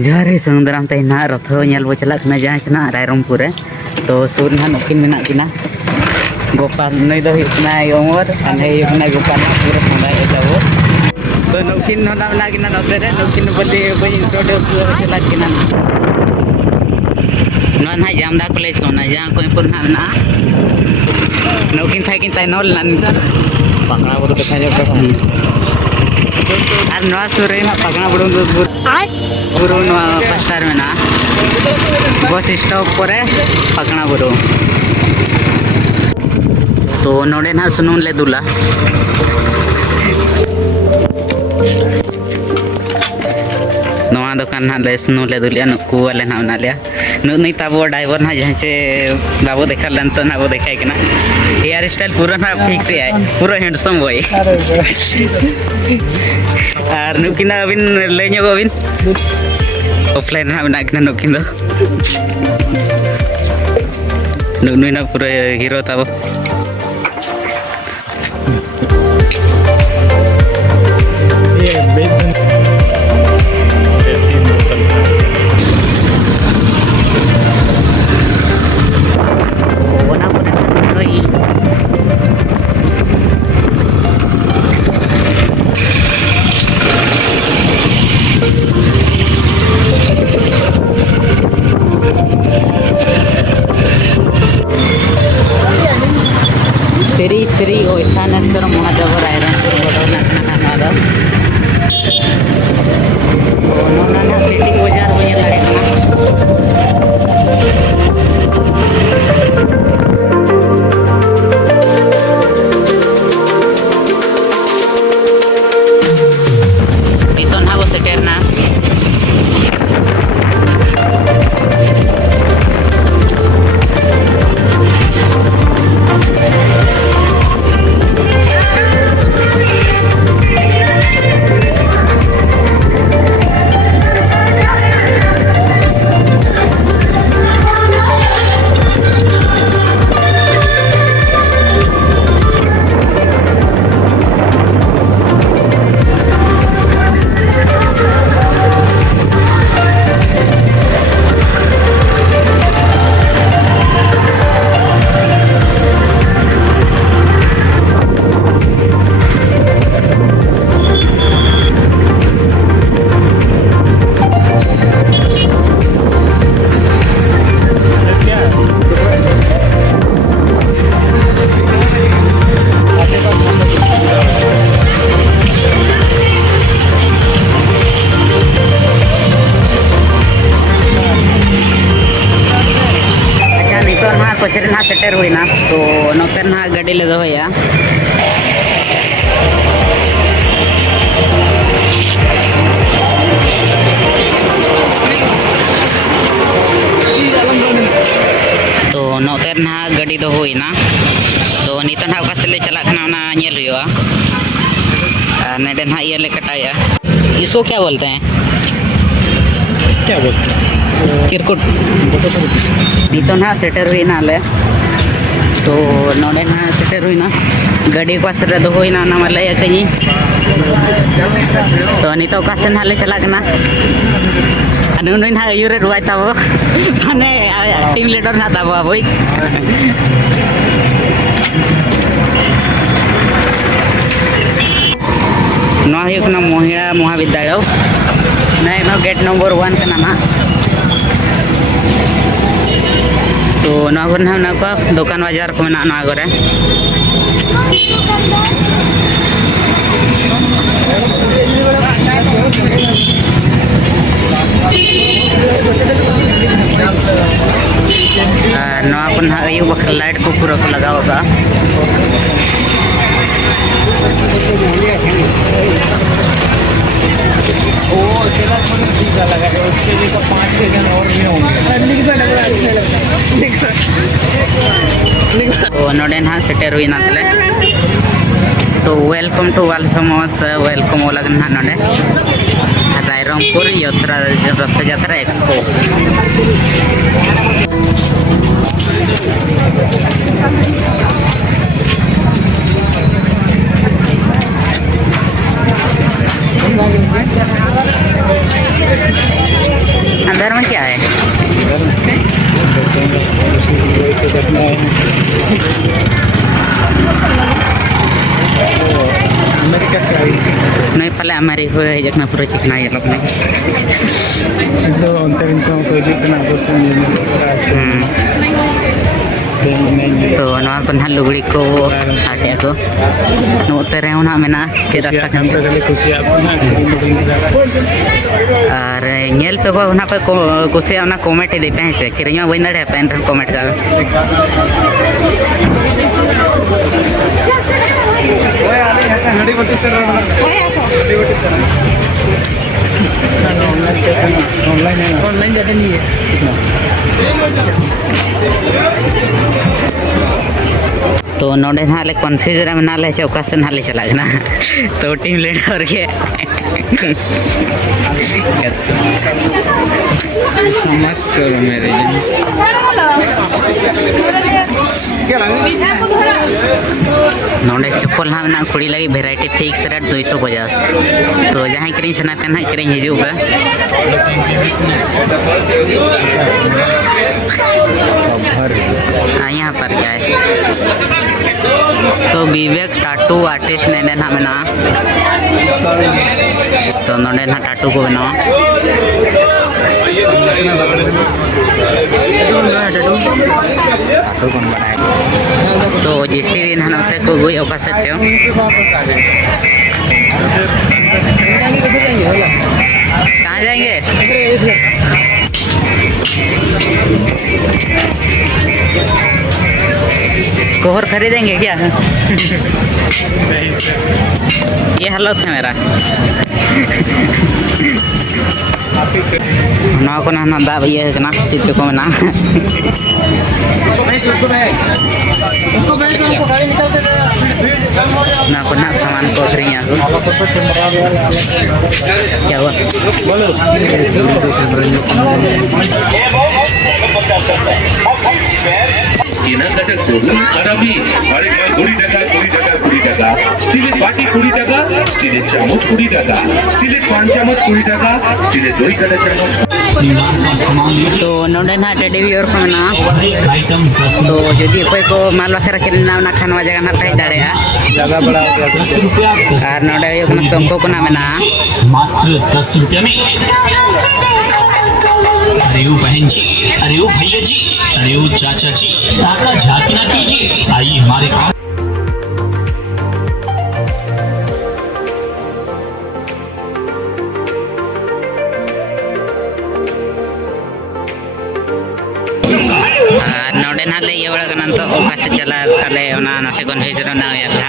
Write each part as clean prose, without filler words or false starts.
जहरे समुद्राम तहना रथ नेल बो चलना जहाँ चना रायरमपुर तो सुर ना नुकिन मेना किना गोपाल नई दो अमर और गोपाल पूरा संदा जाबो तो नुकिन ना किना नते रे नुकिन बदे बई इंट्रोड्यूस चला किना ना जामदा कॉलेज को ना जहाँ कोई पर ना ना नुकिन था किन तैनल ना पकड़ा बुरु कथा जब और नवा सुर ना पकड़ा बुरु बुरु नवा पास्टार में ना बस स्टॉप पर पकड़ा बुरु तो नोडे ना सुनुन ले दुला नवा दुकान ना ले सुनु ले दुलिया नुकु वाले ना बना लिया नुनी ताबो ड्राइवर ना जहाँ से बाबू देखा लन तो ना वो देखा कि ना हेयर स्टाइल पूरा ना फिक्स है पूरा हैंडसम बॉय और नुकिन अबिन ले ᱧᱚᱜ अबिन ऑफलाइन ना बना कि ना नुकिन दो नुई ना पूरा हीरो ताबो श्री श्री ईशानेश्वर महादेव रायरमपुर बड़ौना सिटी बाजार बन नितो ना वो सेटेरना पचरे ना सेटर हुईना तो नोते ना गाड़ी ले दोया तो नोते ना गाड़ी दो हुईना तो नितो ना ओका से चला खाना ना नेल हुआ नेडे ना ये ले कटाया इसको क्या बोलते हैं चिरकुट नितो ना सेटर हुईना ले तो नोडे ना सेटर हुईना गाड़ी को आसरे दो हुईना ना माले कहीं तो नितो का से ना ले चला कना नुई ना यूरे रुआई ताबो माने टीम लीडर ना ताबो अबई ना हुईना महिला महाविद्यालय ना गेट नंबर 1 कना ना तो ना दुकान बाजार को मेना ना करे नवा को ना अयु बखरा लाइट को पूरा को लगाव का नोडे ना सेटर हुई ना तले तो welcome to world famous welcome ओला ना नोडे रायरंगपुर रथ यात्रा एक्सपो अंदर में क्या है अमेरिका से आई नहीं पहले अमेरिका है जखना पूरा चिकना ये लोग तो अंतर इनको कोई भी करना पसंद तो नवा को ना लुगड़ी को आटे को नोते रहे ना मेना के रास्ता हम तो खाली खुशी अपना और नेल पे को ना पे खुशी अपना कमेंट देते हैं से किरिया वही ना पेन कमेंट का ऑनलाइन ज़्यादा नहीं है तो नोडे ना ले कन्फ्यूज रे ना ले चौका से ना ले चला ना तो टीम लीडर के मत करो मेरे नोडे चप्पल ना ना खुड़ी लगी वेराइटी फिक्स रेट 250 तो जहाँ क्रीम से ना पेन है क्रीम हिजूगा यहाँ पर क्या है तो विवेक टाटू आर्टिस्ट ने ना मना तो नोडे ना टाटू को बनाओ तो जिस दिन हनते को गई ओका सकते हो कहाँ जाएंगे कोहर खरीदेंगे क्या ये हालत है मेरा ना को ना दाब ये ना चित्र को ना ना को ना सामान को खरीदिया क्या हुआ কেনাকাটা করুন আরামে আরে 20 টাকা 20 টাকা 20 টাকা স্টিলের বাটি 20 টাকা স্টিলের চামচ 20 টাকা স্টিলের পান চামচ 20 টাকা স্টিলের দই কাটা চামচ तो नोडे ना टेडी भी और ना तो यदि कोई को माल वगैरह के नाम ना खाना जगह ना कहीं दाड़े जगह बड़ा और नोडे ये अपना संको को नाम ना मात्र 10 रुपया में अरे ओ बहन जी अरे ओ भैया जी अरे ओ चाचा जी ताका झांकी ना कीजिए आइए हमारे पास नोडे ना ले ये बड़ा कना तो ओका से चला अले ओना नासे कन्फ्यूजन ना या था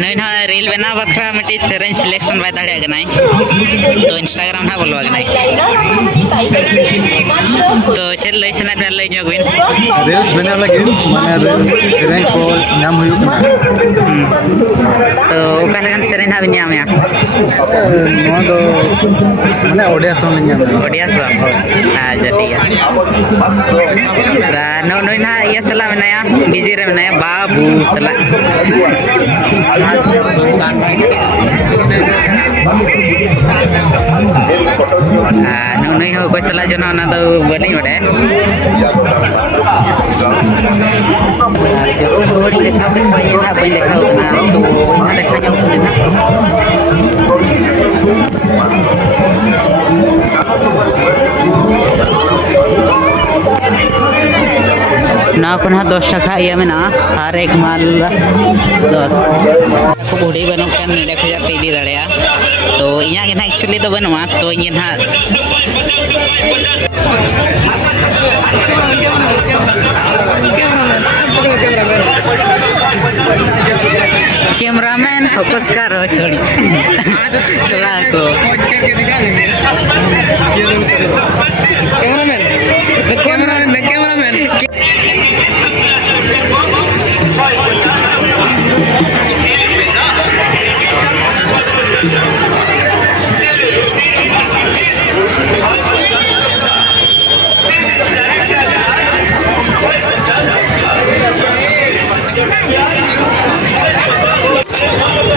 नई ना रील बना बखरा मिटी सेरेंज सिलेक्शन बाय दाड़े गनाई तो इंस्टाग्राम ना बोलवा गनाई तो चल ले सना ले जगुइन रील्स बना लगे माने सेरेंज को नाम हुई तो ओका लगन सेरेंज ना बिन्या में नो दो माने ओडिया सॉन्ग निया ओडिया सॉन्ग अच्छा ठीक है नो नो ना ये सला बनाया डीजे रे बनाया बाबू सला नो नो हो कोई सला जो ना तो बनी बड़े जो रोड लिखा पे कोई ना कोई लिखा होगा ना तो इना देखा जाओ ना ना को ना 10 टाका ये में ना हर एक माल 10 को घोड़ी बनू कर नेड़े खुजा पे इदी दड़िया तो इया के ना एक्चुअली तो बनवा तो इन ना कैमरामैन फोकस करो छोड़ी चला को कैमरामैन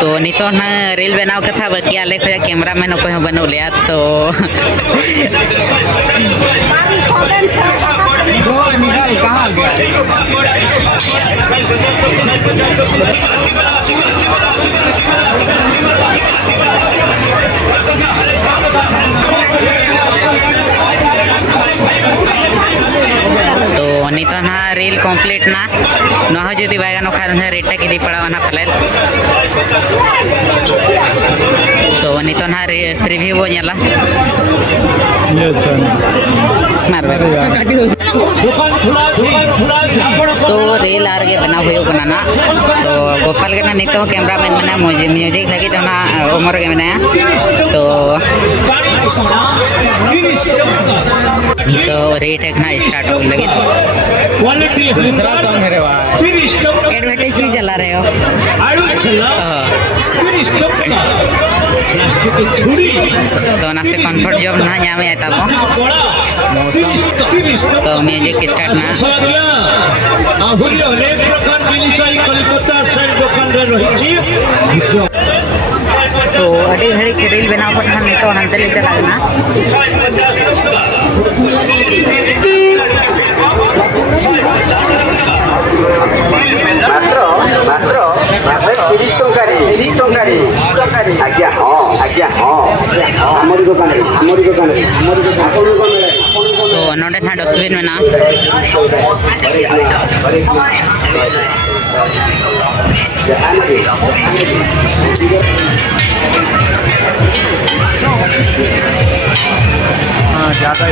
तो नितो ना रील बनाव कथा बाकी आले खोया कैमरामैन को बनौ लिया तो तो नितो ना रील कंप्लीट ना न जुदी बायगानो खारन रेटा की दी पड़ावा ना फले तो नितो ना रिव्यू बो नेला मार तो रील आरगे बना हुयो कना ना तो गोपाल के ना नितो कैमरामैन मना म्यूजिक लगी तो ना उमर के मना तो रीटेक ना स्टार्ट हो लगी दूसरा सॉन्ग है रे वाह एडवर्टाइज भी चला रहे हो तो ना से कंफर्ट जॉब ना ᱧᱟᱢᱮ ᱛᱟᱵᱚ तो म्यूजिक स्टार्ट ना आहुरी अनेक प्रकार जिनिस आई कलकत्ता साइड दुकान रे रहिछि तो अड़ी घड़ी के रील बनाव पर हम तो हंते ले चला ना मात्र 30 टंकारी आज्ञा हां हमरी दुकान तो नोडे था डस्टबिन में ना ज़्यादा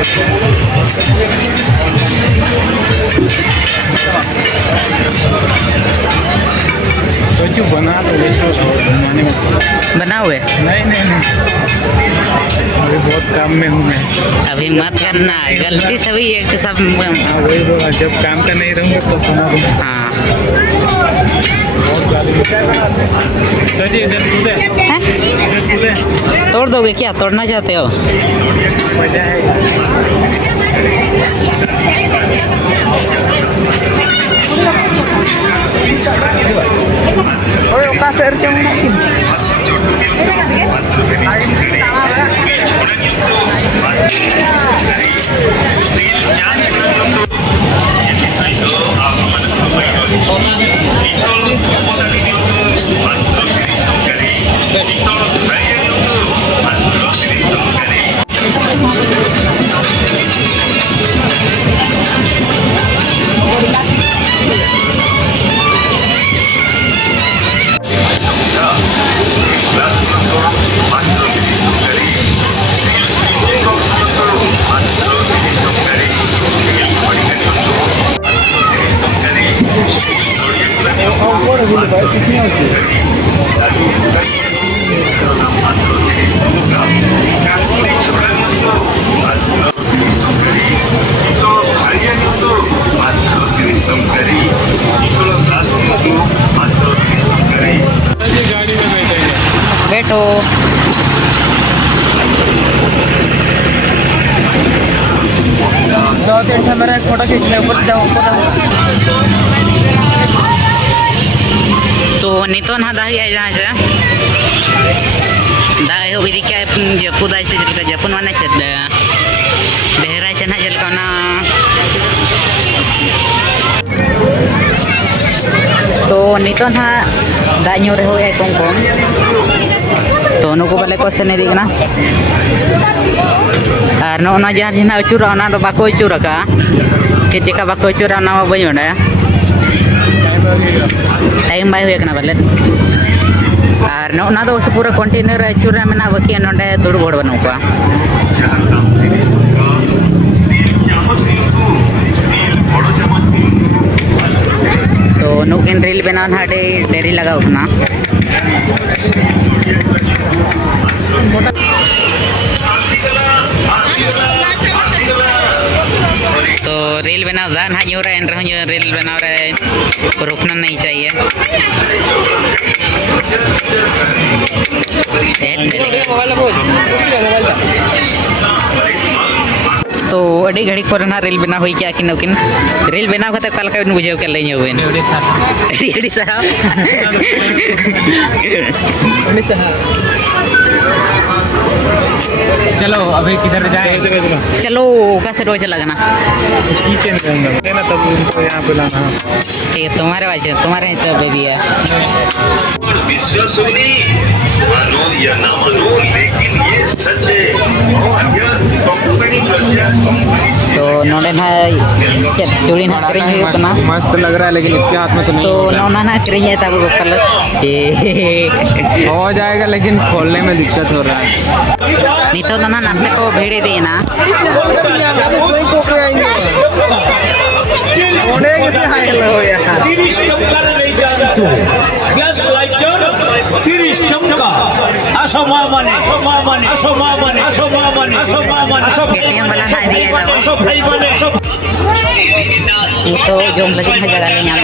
कुछ बना तो बनाने में बना हुए नहीं अभी बहुत काम में हूँ मैं अभी मत करना गलती सभी एक सब वही बोला जब काम का नहीं रहूँगा तो बना दूँगा हाँ इधर कूदे तोड़ दोगे क्या तोड़ना चाहते हो मजा है ओए ओका सर क्यों बैठो दो तीन से मेरा फोटो खींचने ऊपर जाओ तो नितो ना दाही है जहाँ से दाही हो गई क्या जपुदा से जल जपुन माने से बेहरा से ना जल का ना तो नितो ना दान्यो रहो है कौन तो नुको बाले को से नहीं दिखना और नो ना जहाँ जिन्ना अचूरा ना तो बाको अचूरा का चिका बाको अचूरा ना वो बनी होना टाइम बाय हुए करना बाले और ना तो पूरा कंटिन्यू अचूर में बाकी नोडे दुड़ुब हड़ बनू को तो नुकिन रील बनाव ना डेरी लगाव ना तो रील बनाव दा ना यूरा एन रहो रील बनाव रे रुकना नहीं चाहिए तो अड़ी घड़ी पर ना रील बनाव हुई क्या कि नौकिन रील बनाव करते कल का बुझे के लई होवेन अड़ी साहब चलो अभी किधर जाए? चलो का से रोज लगना किचन ना तब उनको यहाँ बुलाना। ठीक है तुम्हारे वजह तुम्हारे तो बेबी है विश्वास होनी मानो या ना मानो लेकिन ये सच है तो नोडे ना चूड़ी ना करें ना मस्त लग रहा है लेकिन इसके हाथ में तो नहीं तो नौना ना करें तब कल हो जाएगा लेकिन खोलने में दिक्कत हो रहा है। नहीं तो ना नाश्ते को भेड़े दी ना तो जो लगी है जगह ले यहाँ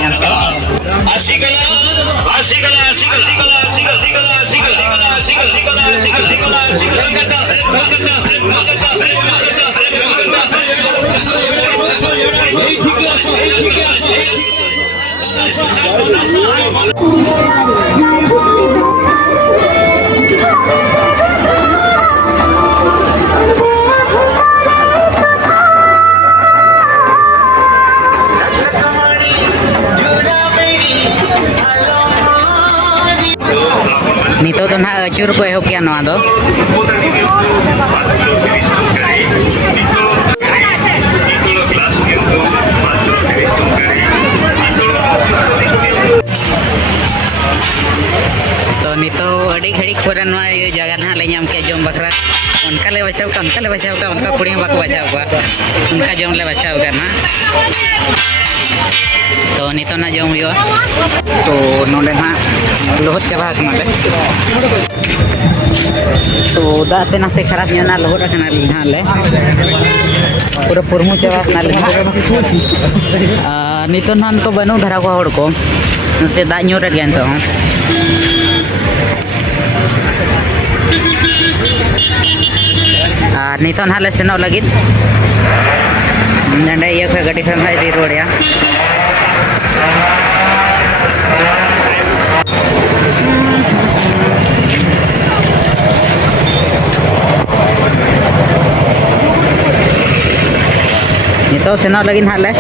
नितो तो ना अचूर को एहो क्या नवा दो तो नितो अड़ी घड़ी पर ये जगह ना ले नाम के जम बकरा उनका ले बचाव का उनका कुड़ी बाको बचाव का उनका जम ले बचाव का ना तो नितो ना जम हुआ तो नोडे ना लोहट चाबा ले तो दाते ना से खराब ना लोहट ना हाँ ले पूरा पुरमु चाबा ना ले नितो ना तो बनू धरा को हड़ को नते दा न्यूर गया तो नितो ना ले सेनो लगित नंडे ये को गाड़ी फम हाई दी रोड़िया नितो सेनो लगिन हाले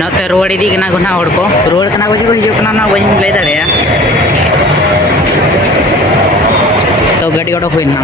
नोते रोड इदी कना गुना हड़ को रोड कना को हिजु कना ना बइन लई दाड़िया तो गाड़ी ओडो हुइना